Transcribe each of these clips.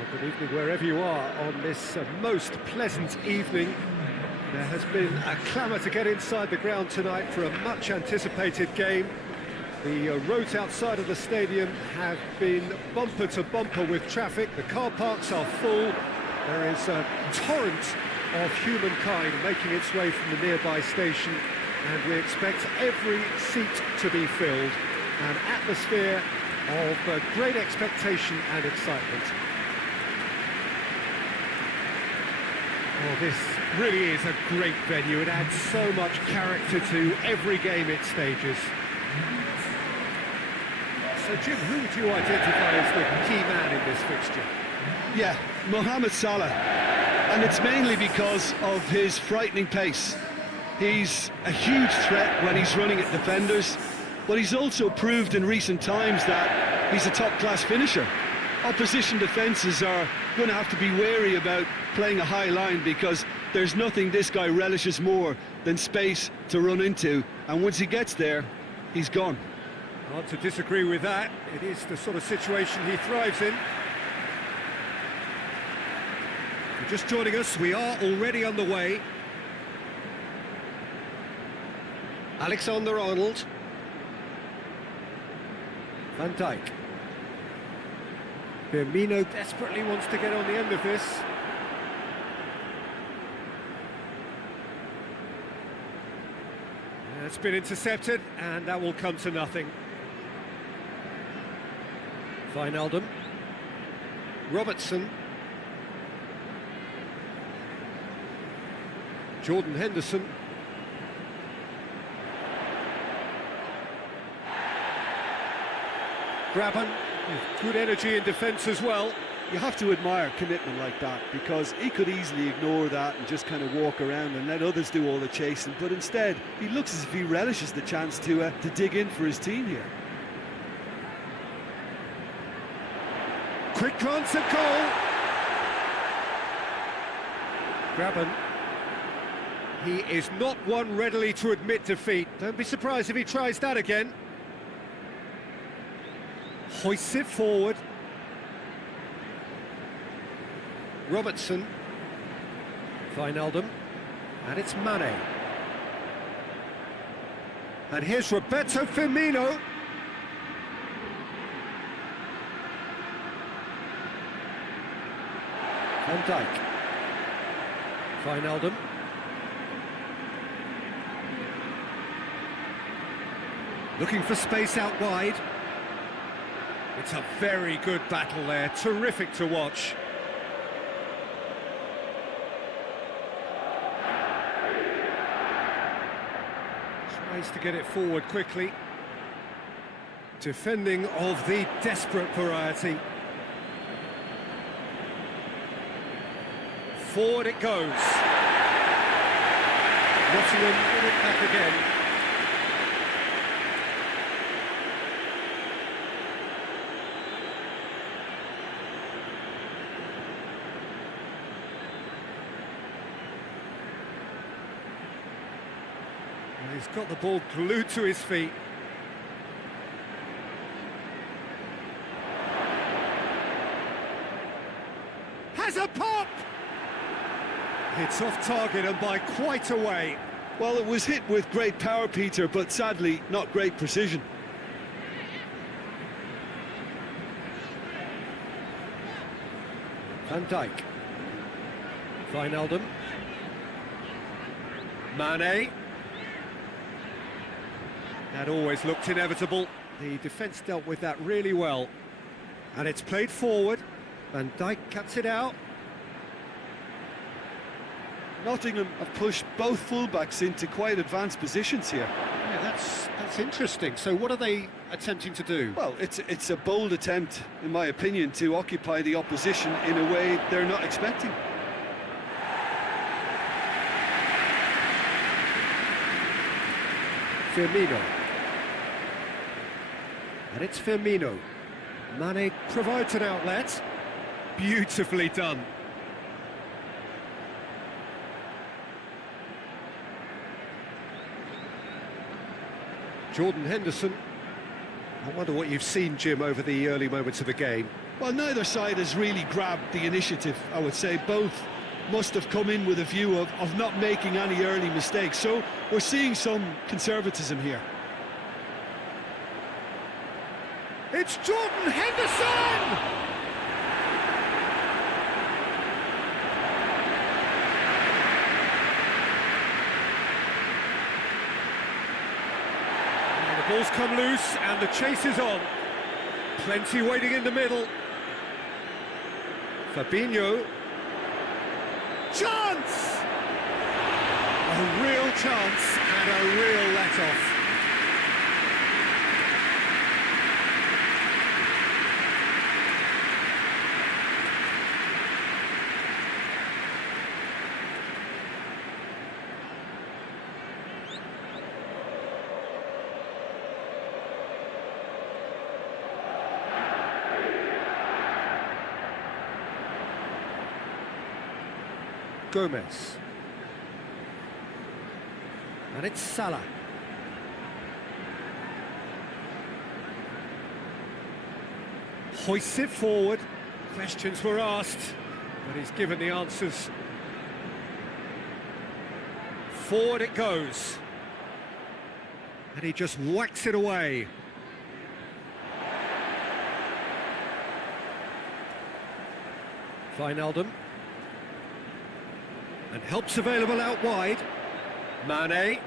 Well, good evening wherever you are on this most pleasant evening. There has been a clamour to get inside the ground tonight for a much-anticipated game. The roads outside of the stadium have been bumper to bumper with traffic. The car parks are full. There is a torrent of humankind making its way from the nearby station, and we expect every seat to be filled. An atmosphere of great expectation and excitement. Oh, this really is a great venue. It adds so much character to every game it stages. So, Jim, who would you identify as the key man in this fixture? Yeah, Mohamed Salah. And it's mainly because of his frightening pace. He's a huge threat when he's running at defenders, but he's also proved in recent times that he's a top-class finisher. Opposition defences are going to have to be wary about playing a high line, because there's nothing this guy relishes more than space to run into, and once he gets there, he's gone. Hard to disagree with that. It is the sort of situation he thrives in. If you're just joining us, we are already on the way. Alexander-Arnold. Van Dijk. Firmino desperately wants to get on the end of this. It's been intercepted, and that will come to nothing. Wijnaldum. Robertson. Jordan Henderson. Graben, with good energy in defence as well. You have to admire commitment like that, because he could easily ignore that and just kind of walk around and let others do all the chasing, but instead he looks as if he relishes the chance to dig in for his team here. Quick glance at goal. Graben. He is not one readily to admit defeat. Don't be surprised if he tries that again. Hoists it forward. Robertson. Wijnaldum. And it's Mane. And here's Roberto Firmino. Van Dijk. Wijnaldum. Looking for space out wide. It's a very good battle there, terrific to watch. Tries to get it forward quickly. Defending of the desperate variety. Forward it goes. Nottingham win it back again. He's got the ball glued to his feet. Has a pop! It's off target and by quite a way. Well, it was hit with great power, Peter, but sadly not great precision. Van Dijk. Wijnaldum. Mane. That always looked inevitable. The defence dealt with that really well. And it's played forward. Van Dijk cuts it out. Nottingham have pushed both fullbacks into quite advanced positions here. Yeah, that's interesting. So what are they attempting to do? Well, it's a bold attempt, in my opinion, to occupy the opposition in a way they're not expecting. Firmino. And it's Firmino. Mane provides an outlet. Beautifully done. Jordan Henderson. I wonder what you've seen, Jim, over the early moments of the game. Well, neither side has really grabbed the initiative, I would say. Both must have come in with a view of not making any early mistakes. So we're seeing some conservatism here. It's Jordan Henderson! And the ball's come loose and the chase is on. Plenty waiting in the middle. Fabinho. Chance! A real chance and a real let-off. Gomez. And it's Salah. Hoists it forward. Questions were asked, but he's given the answers. Forward it goes. And he just whacks it away. Wijnaldum. And help's available out wide. Mane.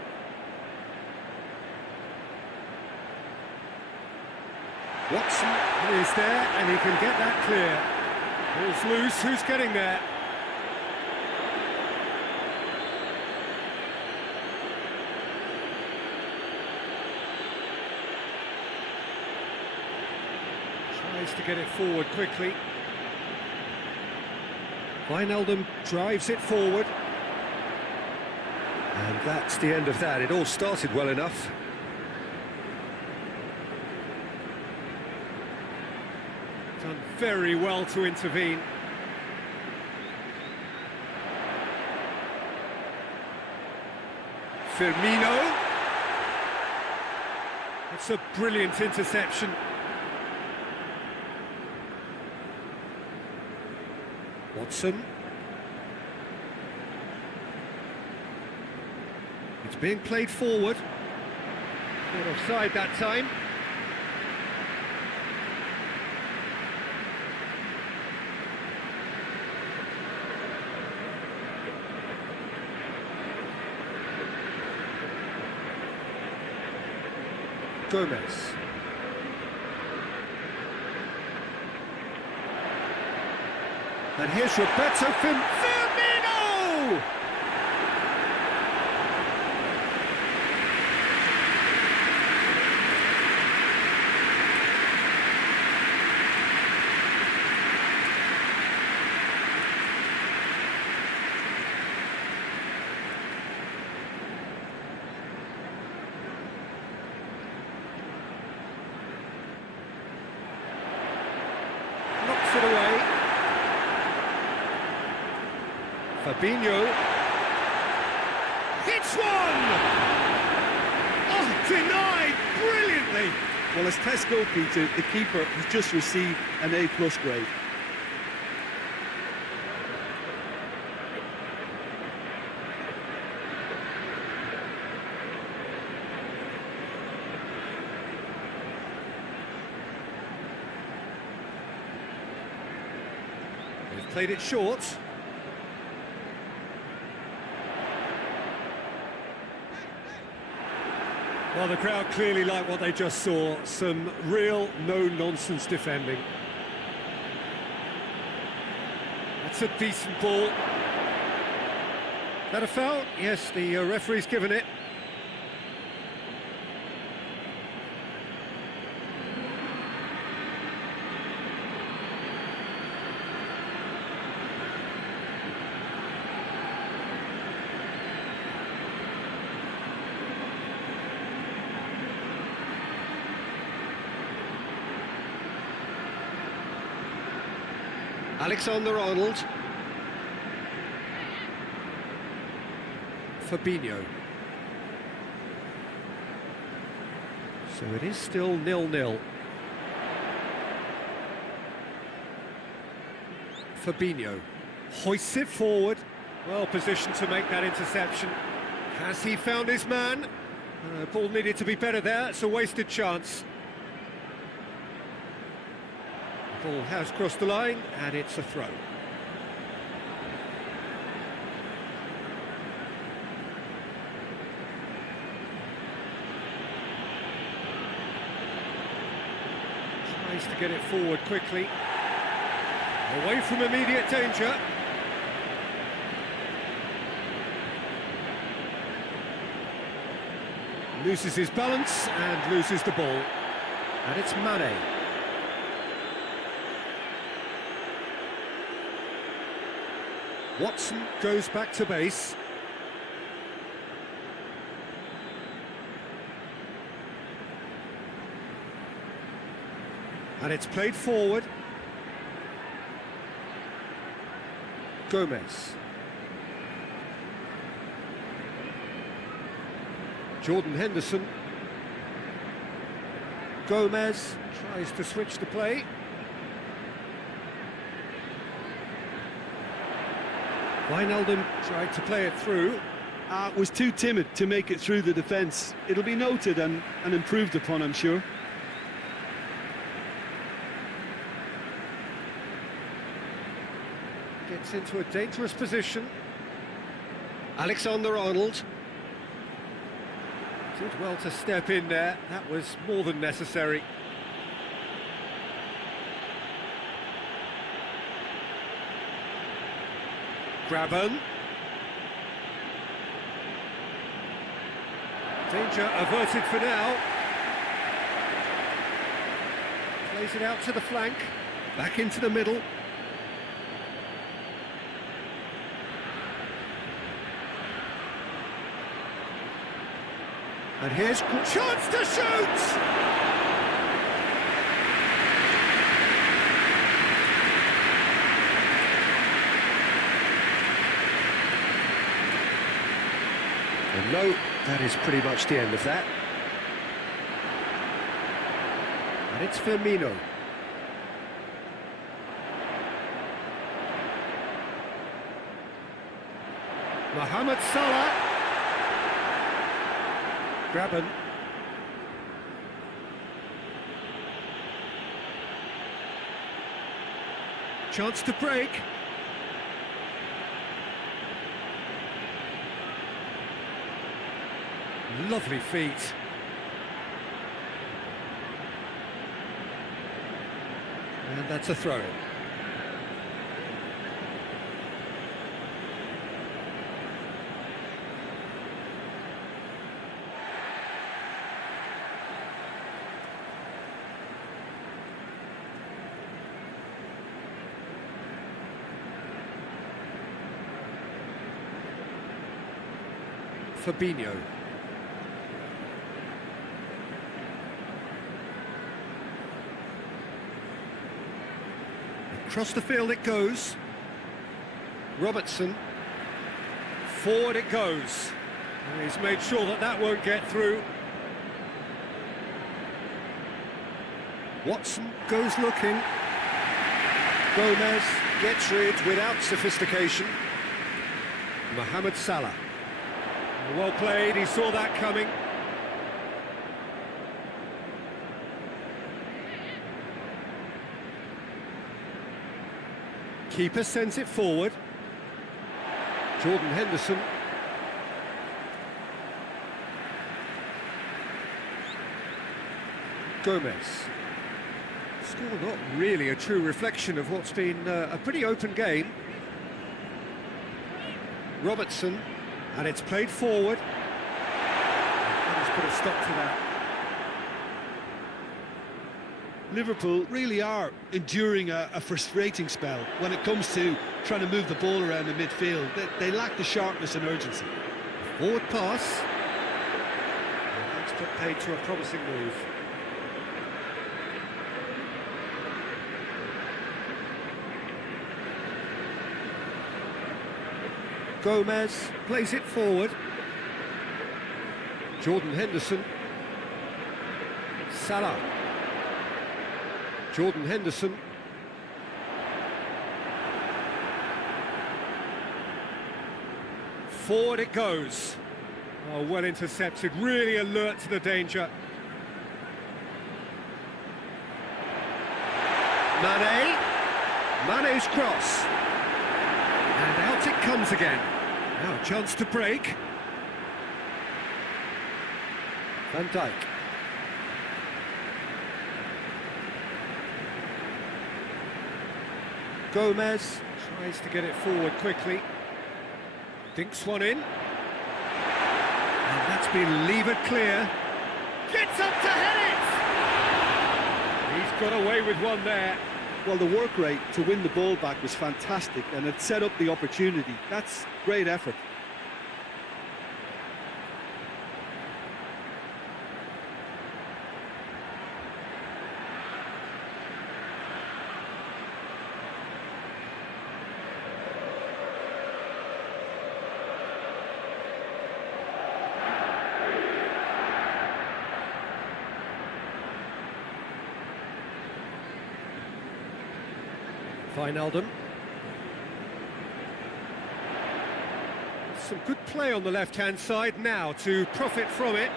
Watson is there and he can get that clear. Ball's loose, who's getting there? Tries to get it forward quickly. Wijnaldum drives it forward. And that's the end of that. It all started well enough. Done very well to intervene. Firmino. It's a brilliant interception. Watson. It's being played forward. Not offside that time. Gomez. And here's Roberto Firmino! Knocks it away. Fabinho. Hits one! Oh, denied brilliantly! Well, as test goalkeeper, the keeper has just received an A+ grade. They've played it short. Well, the crowd clearly like what they just saw. Some real no-nonsense defending. That's a decent ball. That a foul? Yes, the referee's given it. Alexander-Arnold. Fabinho. So it is still 0-0. Fabinho hoists it forward. Well positioned to make that interception. Has he found his man? Ball needed to be better there. It's a wasted chance. The ball has crossed the line, and it's a throw. Tries to get it forward quickly. Away from immediate danger. Loses his balance and loses the ball. And it's Mane. Watson goes back to base. And it's played forward. Gomez. Jordan Henderson. Gomez tries to switch the play. Wijnaldum tried to play it through. Was too timid to make it through the defence. It'll be noted and improved upon, I'm sure. Gets into a dangerous position. Alexander-Arnold. Did well to step in there. That was more than necessary. Graben. Danger averted for now. Plays it out to the flank. Back into the middle. And here's chance to shoot! And no, that is pretty much the end of that. And it's Firmino. Mohamed Salah. Graben. Chance to break. Lovely feet. And that's a throw-in. Fabinho. Across the field it goes. Robertson. Forward it goes. And he's made sure that that won't get through. Watson goes looking. Gomez gets rid without sophistication. Mohamed Salah. Well played, he saw that coming. Keeper sends it forward. Jordan Henderson. Gomez. Score not really a true reflection of what's been a pretty open game. Robertson. And it's played forward. Let's put a stop to that. Liverpool really are enduring a frustrating spell when it comes to trying to move the ball around the midfield. They lack the sharpness and urgency. Forward pass. And that's put paid to a promising move. Gomez plays it forward. Jordan Henderson. Salah. Jordan Henderson. Forward it goes. Oh, well intercepted, really alert to the danger. Mane's cross. And out it comes again. Now a chance to break. Van Dijk. Gomez tries to get it forward quickly. Dinks one in. And that's been levered clear. Gets up to head it! He's got away with one there. Well, the work rate to win the ball back was fantastic, and it set up the opportunity. That's great effort. Wijnaldum. Some good play on the left-hand side now to profit from it.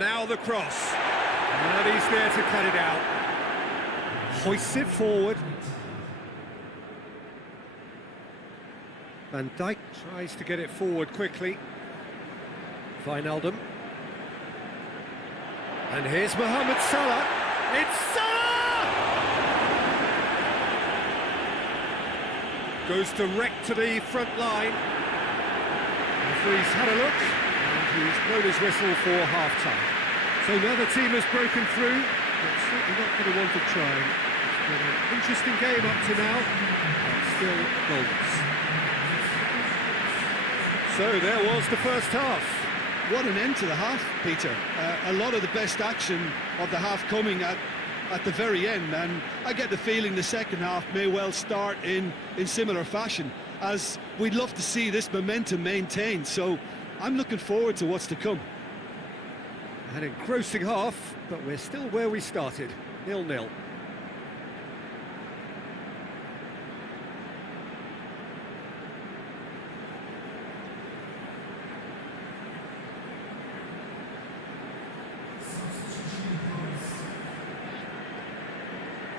Now the cross. And he's there to cut it out. Hoists it forward. Van Dijk tries to get it forward quickly. Wijnaldum. And here's Mohamed Salah. It's Salah! Goes direct to the front line. Referee's had a look, and he's blown his whistle for half-time. So now the team has broken through, but certainly not going to want to try. It's been an interesting game up to now, but still goals. So there was the first half. What an end to the half, Peter. A lot of the best action of the half coming at the very end, and I get the feeling the second half may well start in similar fashion, as we'd love to see this momentum maintained, so I'm looking forward to what's to come. An engrossing half, but we're still where we started, 0-0.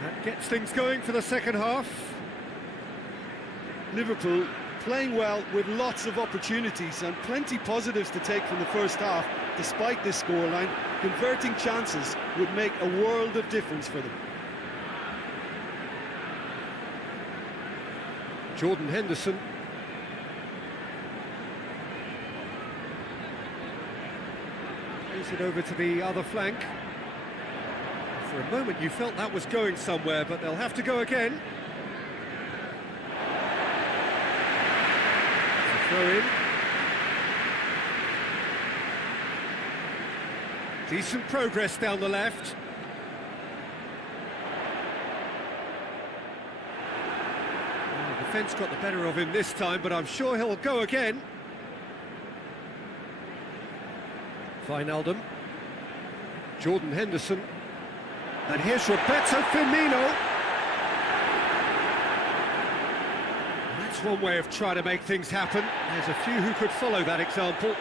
That gets things going for the second half. Liverpool playing well with lots of opportunities and plenty positives to take from the first half. Despite this scoreline, converting chances would make a world of difference for them. Jordan Henderson. Plays it over to the other flank. For a moment you felt that was going somewhere, but they'll have to go again. Throw in. Decent progress down the left. Well, the defence got the better of him this time, but I'm sure he'll go again. Wijnaldum. Jordan Henderson. And here's Roberto Firmino. That's one way of trying to make things happen. There's a few who could follow that example.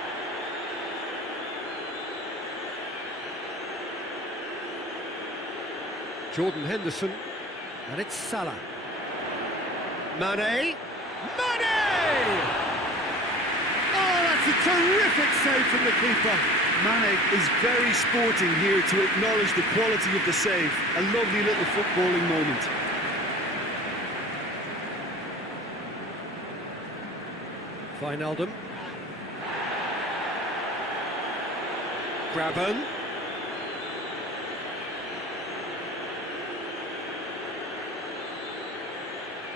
Jordan Henderson, and it's Salah. Mane! Oh, that's a terrific save from the keeper. Mane is very sporting here to acknowledge the quality of the save. A lovely little footballing moment. Wijnaldum. Graben.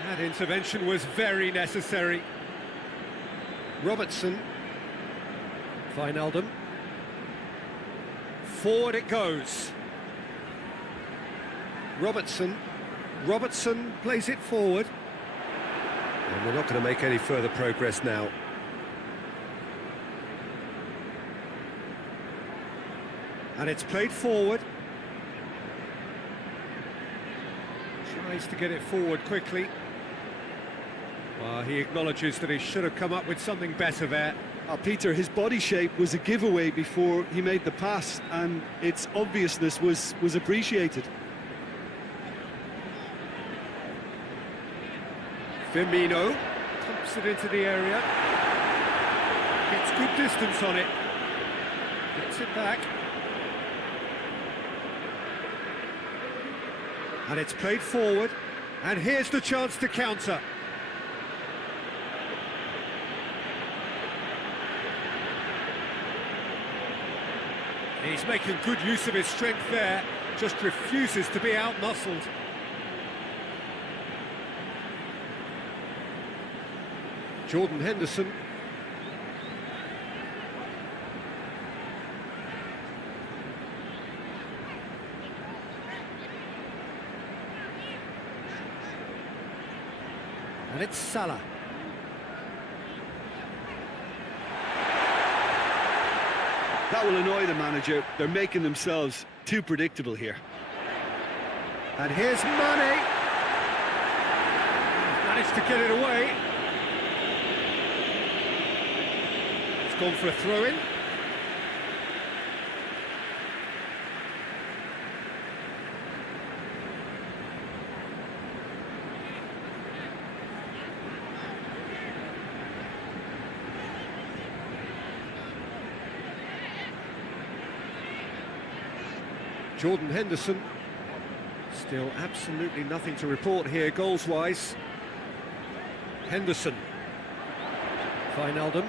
That intervention was very necessary. Robertson. Wijnaldum. Forward it goes. Robertson plays it forward. And we're not going to make any further progress now. And it's played forward. Tries to get it forward quickly. Well, he acknowledges that he should have come up with something better there. Peter, his body shape was a giveaway before he made the pass, and its obviousness was appreciated. Firmino pumps it into the area. Gets good distance on it. Gets it back. And it's played forward. And here's the chance to counter. He's making good use of his strength there. Just refuses to be out-muscled. Jordan Henderson. And it's Salah. That will annoy the manager. They're making themselves too predictable here. And here's Mane. He's managed to get it away. It's gone for a throw-in. Jordan Henderson, still absolutely nothing to report here goals-wise. Henderson, Wijnaldum.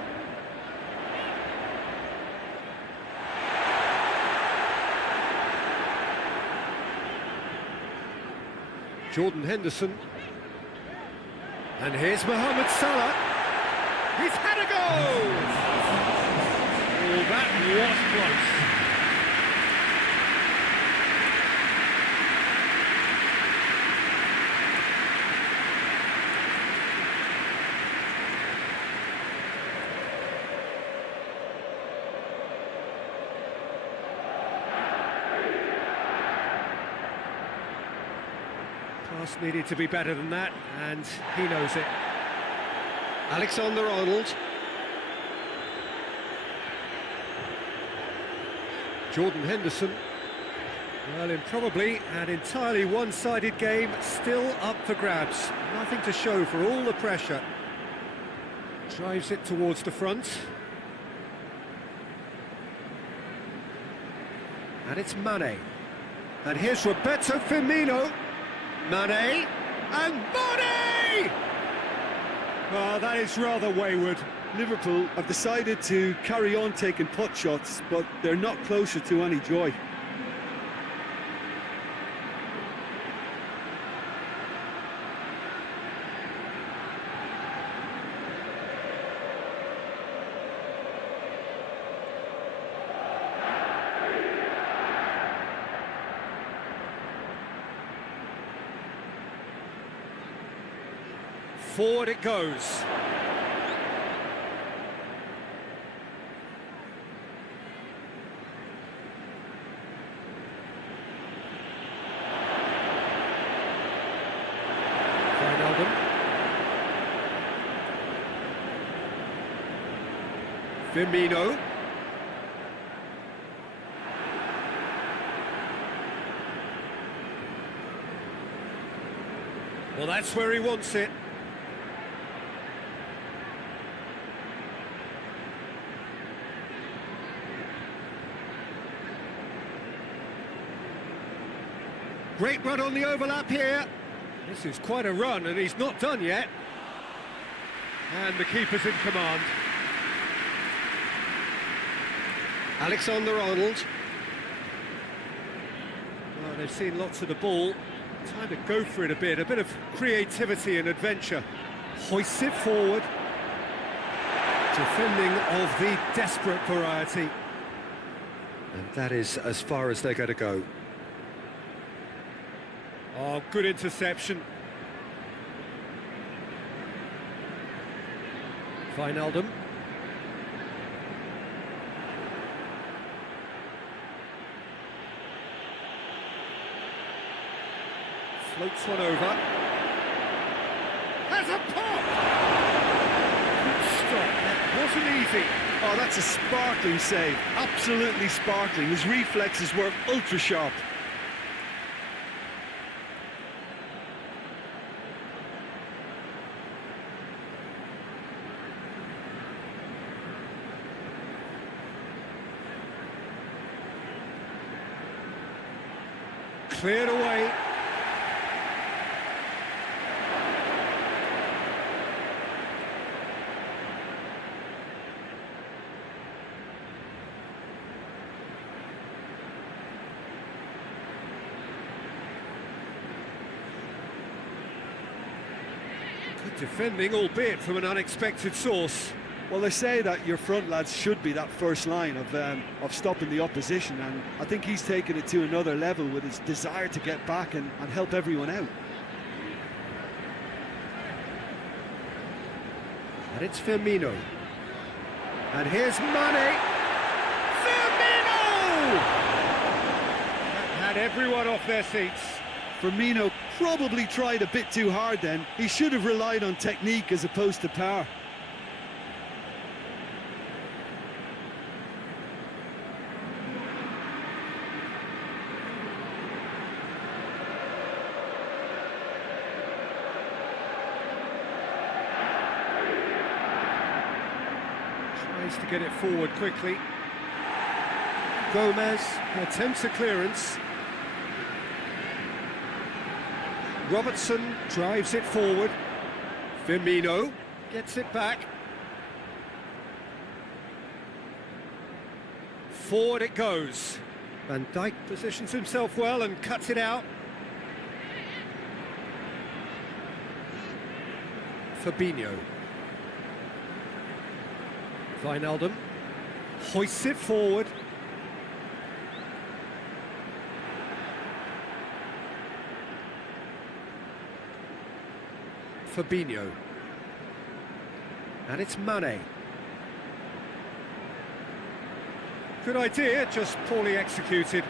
Jordan Henderson. And here's Mohamed Salah. He's had a goal! Oh, that was close. Pass needed to be better than that, and he knows it. Alexander-Arnold. Jordan Henderson. Well, in probably an entirely one-sided game, still up for grabs. Nothing to show for all the pressure. Drives it towards the front. And it's Mane. And here's Roberto Firmino. Mane, and Mane! Well, that is rather wayward. Liverpool have decided to carry on taking pot shots, but they're not closer to any joy. Forward it goes. Wijnaldum. Firmino. Well, that's where he wants it. Great run on the overlap here. This is quite a run, and he's not done yet. And the keeper's in command. Alexander-Arnold. Well, they've seen lots of the ball. Time to go for it a bit of creativity and adventure. Hoists it forward. Defending of the desperate variety. And that is as far as they're going to go. Oh, good interception. Wijnaldum. Floats one over. Has a pop! Wasn't easy. Oh, that's a sparkling save. Absolutely sparkling. His reflexes were ultra sharp. Cleared away. Good defending, albeit from an unexpected source. Well, they say that your front lads should be that first line of stopping the opposition, and I think he's taken it to another level with his desire to get back and help everyone out. And it's Firmino. And here's Mane. Firmino! That had everyone off their seats. Firmino probably tried a bit too hard then. He should have relied on technique as opposed to power. Tries to get it forward quickly. Gomez attempts a clearance. Robertson drives it forward. Firmino gets it back. Forward it goes. Van Dijk positions himself well and cuts it out. Fabinho. Wijnaldum hoists it forward. Fabinho. And it's Mane. Good idea, just poorly executed.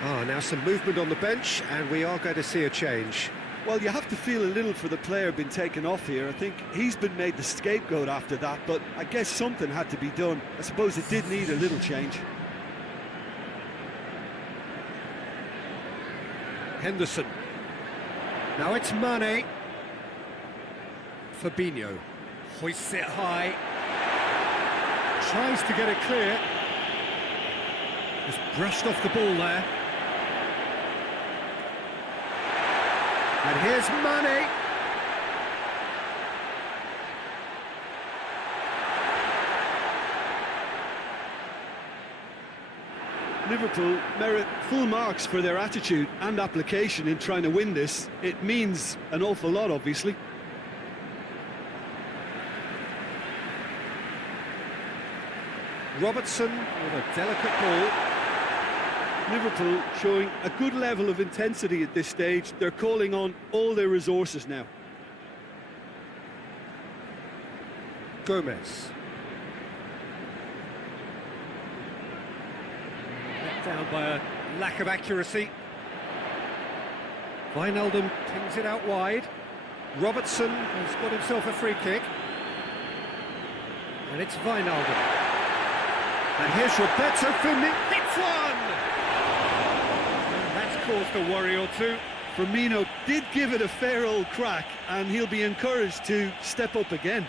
Now some movement on the bench, and we are going to see a change. Well, you have to feel a little for the player being taken off here. I think he's been made the scapegoat after that, but I guess something had to be done. I suppose it did need a little change. Henderson. Now it's Mane. Fabinho hoists it high. Tries to get it clear. Just brushed off the ball there. And here's Mane. Liverpool merit full marks for their attitude and application in trying to win this. It means an awful lot, obviously. Robertson with a delicate ball. Liverpool showing a good level of intensity at this stage. They're calling on all their resources now. Gomez. Let down by a lack of accuracy. Wijnaldum pings it out wide. Robertson has got himself a free kick. And it's Wijnaldum. And here's Roberto Firmino. Hits one! And that's caused a worry or two. Firmino did give it a fair old crack, and he'll be encouraged to step up again.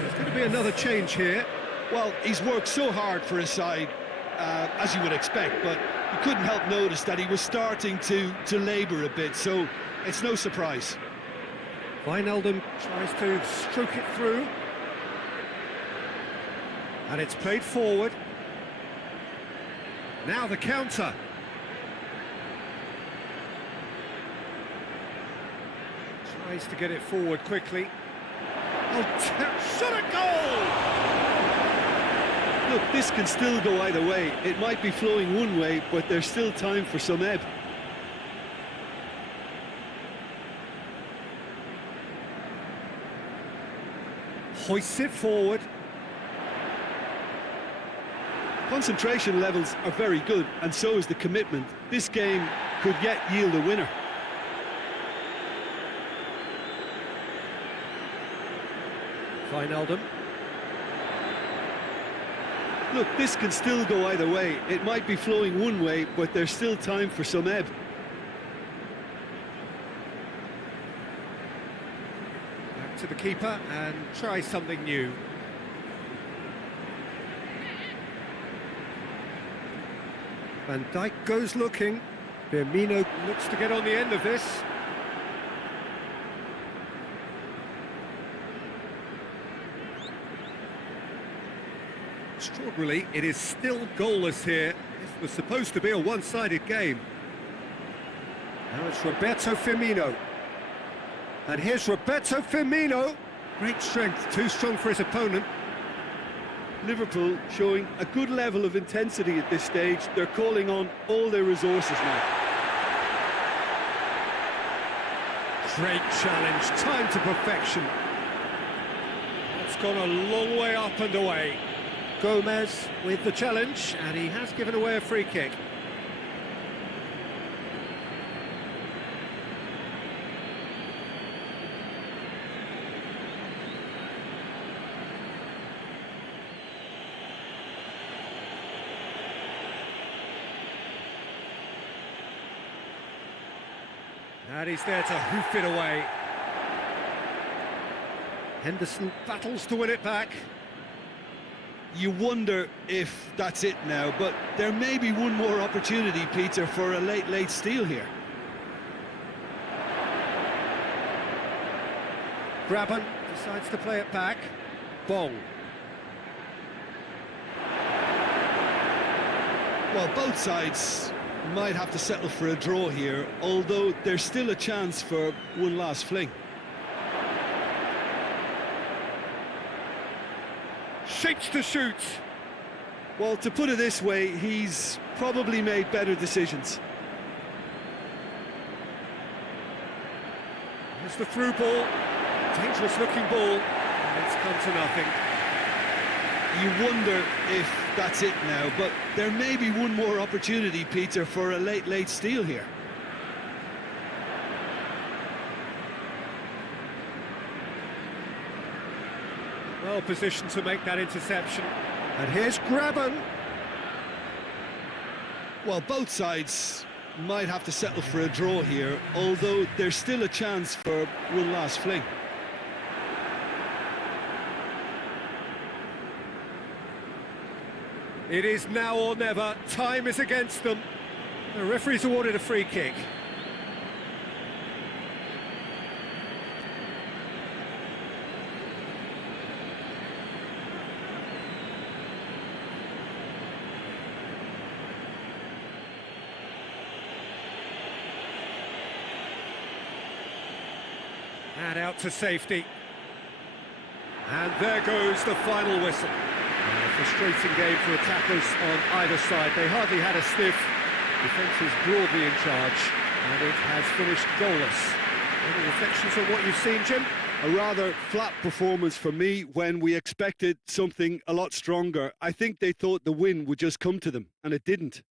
There's going to be another change here. Well, he's worked so hard for his side, as you would expect, but you couldn't help notice that he was starting to labour a bit, so it's no surprise. Wijnaldum tries to stroke it through. And it's played forward. Now the counter. Tries to get it forward quickly. Oh, shot a goal! Look, this can still go either way. It might be flowing one way, but there's still time for some ebb. hoists it forward. Concentration levels are very good, and so is the commitment. This game could yet yield a winner. Wijnaldum. Look, this can still go either way. It might be flowing one way, but there's still time for some ebb. Back to the keeper and try something new. Van Dijk goes looking. Firmino looks to get on the end of this. Extraordinarily, it is still goalless here. This was supposed to be a one-sided game. Now it's Roberto Firmino. And here's Roberto Firmino. Great strength, too strong for his opponent. Liverpool showing a good level of intensity at this stage. They're calling on all their resources now. Great challenge, time to perfection. That's gone a long way up and away. Gomez with the challenge, and he has given away a free kick. And he's there to hoof it away. Henderson battles to win it back. You wonder if that's it now, but there may be one more opportunity, Peter, for a late steal here. Graben decides to play it back. Bong. Well, both sides might have to settle for a draw here, although there's still a chance for one last fling. Shapes to shoot. Well, to put it this way, he's probably made better decisions. Here's the through ball. Dangerous looking ball. And it's come to nothing. You wonder if that's it now, but there may be one more opportunity, Peter, for a late steal here. Well positioned to make that interception. And here's Graben. Well, both sides might have to settle for a draw here, although there's still a chance for one last fling. It is now or never. Time is against them. The referee's awarded a free kick. And out to safety. And there goes the final whistle. A frustrating game for attackers on either side. They hardly had a sniff. Defence is broadly in charge, and it has finished goalless. Any reflections on what you've seen, Jim? A rather flat performance for me when we expected something a lot stronger. I think they thought the win would just come to them, and it didn't.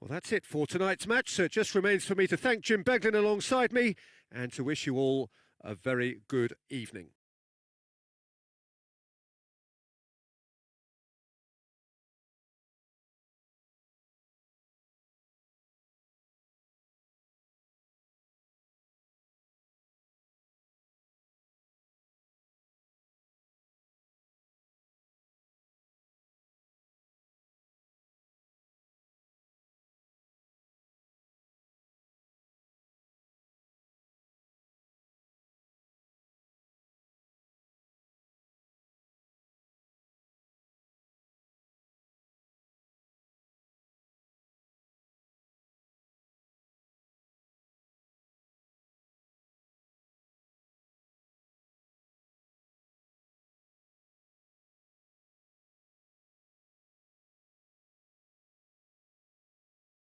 Well, that's it for tonight's match, so it just remains for me to thank Jim Beglin alongside me and to wish you all a very good evening.